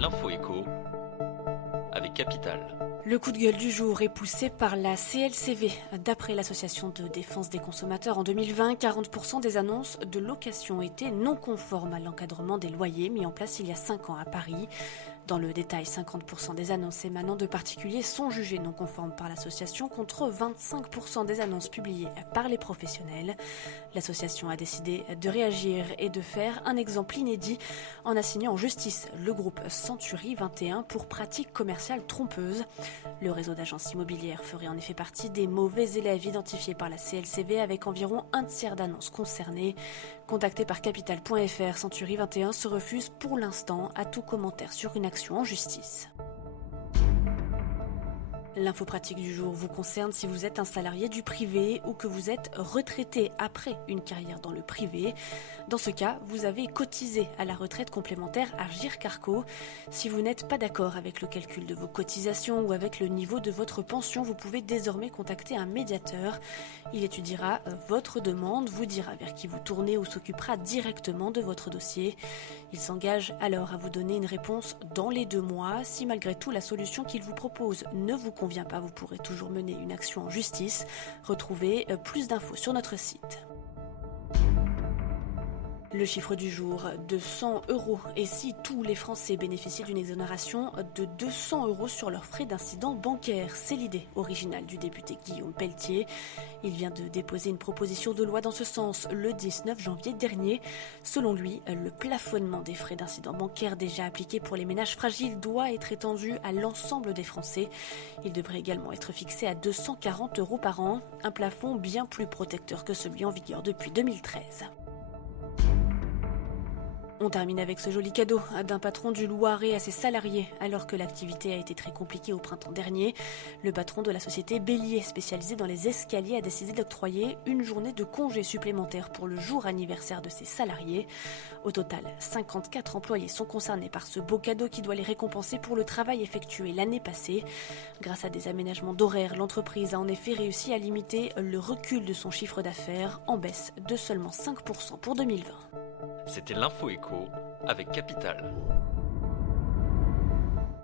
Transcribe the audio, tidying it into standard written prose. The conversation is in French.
L'info écho avec Capital. Le coup de gueule du jour est poussé par la CLCV. D'après l'association de défense des consommateurs, en 2020, 40% des annonces de location étaient non conformes à l'encadrement des loyers mis en place il y a 5 ans à Paris. Dans le détail, 50% des annonces émanant de particuliers sont jugées non conformes par l'association contre 25% des annonces publiées par les professionnels. L'association a décidé de réagir et de faire un exemple inédit en assignant en justice le groupe Century 21 pour pratiques commerciales trompeuses. Le réseau d'agences immobilières ferait en effet partie des mauvais élèves identifiés par la CLCV avec environ un tiers d'annonces concernées. Contacté par Capital.fr, Century 21 se refuse pour l'instant à tout commentaire sur une action en justice. L'info pratique du jour vous concerne si vous êtes un salarié du privé ou que vous êtes retraité après une carrière dans le privé. Dans ce cas, vous avez cotisé à la retraite complémentaire Agirc-Arrco. Si vous n'êtes pas d'accord avec le calcul de vos cotisations ou avec le niveau de votre pension, vous pouvez désormais contacter un médiateur. Il étudiera votre demande, vous dira vers qui vous tournez ou s'occupera directement de votre dossier. Il s'engage alors à vous donner une réponse dans les 2 mois. Si malgré tout la solution qu'il vous propose ne vous convient pas, vous pourrez toujours mener une action en justice. Retrouvez plus d'infos sur notre site. Le chiffre du jour, 200 €. Et si tous les Français bénéficient d'une exonération de 200 € sur leurs frais d'incident bancaire? C'est l'idée originale du député Guillaume Pelletier. Il vient de déposer une proposition de loi dans ce sens le 19 janvier dernier. Selon lui, le plafonnement des frais d'incident bancaire déjà appliqué pour les ménages fragiles doit être étendu à l'ensemble des Français. Il devrait également être fixé à 240 € par an, un plafond bien plus protecteur que celui en vigueur depuis 2013. On termine avec ce joli cadeau d'un patron du Loiret à ses salariés. Alors que l'activité a été très compliquée au printemps dernier, le patron de la société Bélier, spécialisée dans les escaliers, a décidé d'octroyer une journée de congé supplémentaire pour le jour anniversaire de ses salariés. Au total, 54 employés sont concernés par ce beau cadeau qui doit les récompenser pour le travail effectué l'année passée. Grâce à des aménagements d'horaires, l'entreprise a en effet réussi à limiter le recul de son chiffre d'affaires en baisse de seulement 5% pour 2020. C'était l'info écho avec Capital.